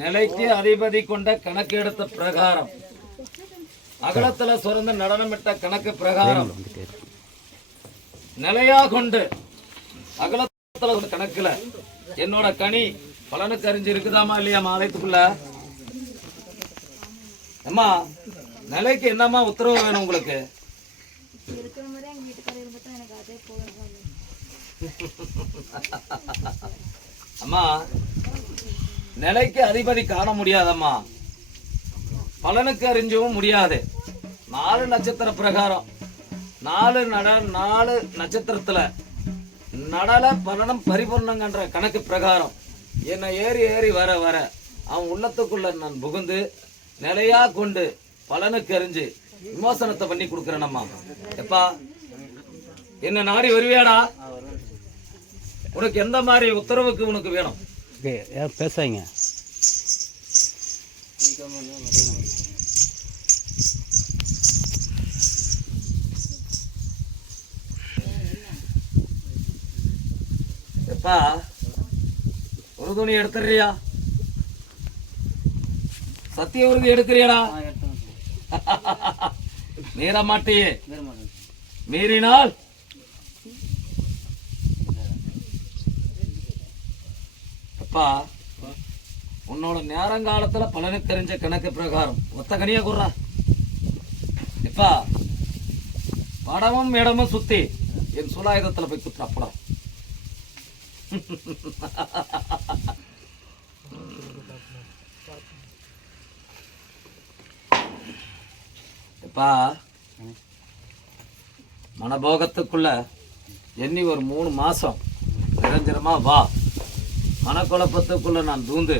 நிலைக்கு அதிபதி கொண்ட கணக்கு எடுத்த பிரகாரம் அகலத்துல சுரந்து நடனமிட்ட கணக்கு பிரகாரம் நிலையா கொண்டு அகலத்துல கணக்குல என்னோட கனி பலனுக்கு அறிஞ்சு இருக்குதாமா இல்லையாமா ஆலயத்துக்குள்ள? அம்மா நிலைக்கு என்னம்மா உத்தரவு வேணும் உங்களுக்கு? அம்மா நிலைக்கு அதிபதி காண முடியாதம்மா, பலனுக்கு அறிஞ்சவும் முடியாது. 4 நட்சத்திர பிரகாரம் 4 நட்சத்திரத்துல நடல பலனும் பரிபூர்ணங்கன்ற கணக்கு பிரகாரம் என்னை ஏறி ஏறி வர வர அவன் உள்ளத்துக்குள்ள நான் புகுந்து நிலையா கொண்டு பலனுக்கு அறிஞ்சு விமோசனத்தை பண்ணி கொடுக்குறேனம்மா. எப்பா என்ன நாடி வருவியாடா? உனக்கு எந்த மாதிரி உத்தரவுக்கு உனக்கு வேணும்? பேசாங்க எப்பா ஒரு துணி எடுத்துறியா? சத்திய உறுதி எடுக்கிறியாடா? மீற மாட்டியே, மீறினால் அப்பா உன்னோட நேரங்காலத்துல பலனுக்கு தெரிஞ்ச கணக்கு பிரகாரம் ஒத்த கனியா குடுறா. எப்பா படமும் இடமும் சுத்தி என் சுலாயுதத்துல போய் குத்துறா படம். எப்பா மனபோகத்துக்குள்ள எண்ணி ஒரு 3 மாசம் நிரஞ்சனமா வா. மனக்குழப்பத்துக்குள்ள நான் தூந்து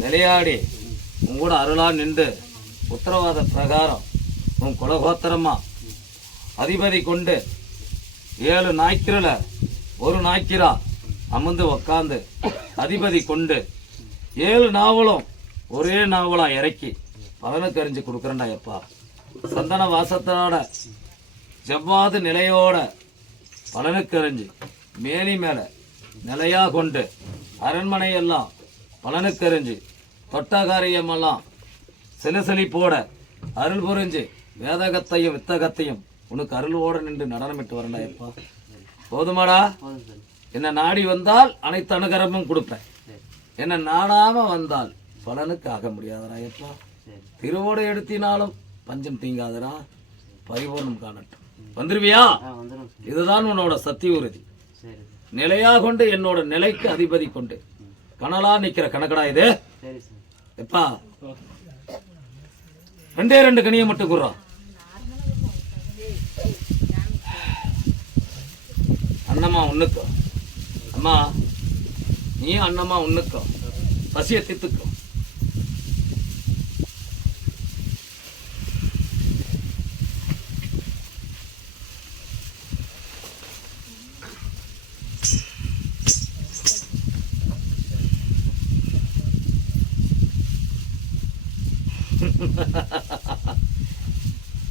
விளையாடி உங்கூட அருளா நின்று உத்தரவாத பிரகாரம் உன் குலகோத்திரமா அதிபதி கொண்டு 7 ஞாயிற்றுல ஒரு ஞாயிற்றா அமர்ந்து உக்காந்து அதிபதி கொண்டு 7 நாவலும் ஒரே நாவலா இறக்கி பலனுக்கு அறிஞ்சு கொடுக்குறேன்டா. எப்பா சந்தன வாசத்தோட செவ்வாது நிலையோட பலனுக்கு அறிஞ்சு மேனி மேல நிலையா கொண்டு அரண்மனை எல்லாம் பலனுக்கு அறிஞ்சு தொட்டகாரியமெல்லாம் செலுசலி போட அருள் புரிஞ்சு வேதகத்தையும் வித்தகத்தையும் உனக்கு அருளோட நின்று நடனமிட்டு வரண்டா. எப்பா போதுமாடா? என்ன நாடி வந்தால் அனைத்து அனுகரமும் கொடுப்பேன், என்ன நாடாம வந்தால் பலனுக்கு ஆக முடியாதரா. எப்பா திருவோடு எடுத்தினாலும் பஞ்சம் தீங்காதரா, பரிபூர்ணம் காணட்டும். வந்துருவியா? இதுதான் உன்னோட சத்திய உறுதி. நிலையா கொண்டு என்னோட நிலைக்கு அதிபதி கொண்டு கனலா நிக்கிற கணக்கடா இது. எப்பா 2 கனியை மட்டும் குறா. அண்ணம்மா உண்ணுக்கோ, அம்மா நீ அண்ணம்மா உண்ணுக்கோ, பசிய தித்துக்கோ.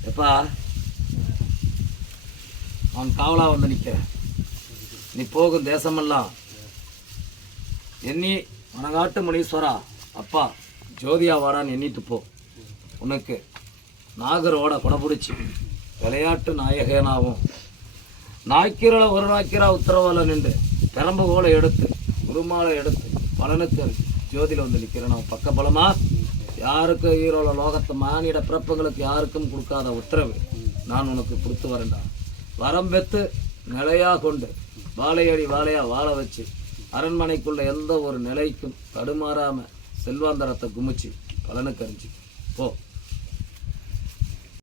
எப்பா அவன் காவலா வந்து நிற்க, நீ போகும் தேசமெல்லாம் எண்ணி மனகாட்டு முனீஸ்வரா அப்பா ஜோதியா வாடான்னு எண்ணிட்டு போ. உனக்கு நாகரோட கொடபிடிச்சி விளையாட்டு நாயகனாவும் நாய்க்கிரல ஒரு நாய்க்கிறா உத்தரவால நின்று பெரம்பு கோலை எடுத்து குருமாலை எடுத்து பலனுக்கு ஜோதியில் வந்து நிற்கிறேன். நான் பக்க பலமா யாருக்கு ஈரோல லோகத்தை மானிட பிறப்புகளுக்கு யாருக்கும் கொடுக்காத உத்தரவு நான் உனக்கு கொடுத்து வரேன்டா. வரம் பெற்று நிலையா கொண்டு வாழையடி வாழையா வாழ வச்சு அரண்மனைக்குள்ள எந்த ஒரு நிலைக்கும் தடுமாறாம செல்வாந்தரத்தை குமிச்சு பலனுக்கு அறிஞ்சு போ.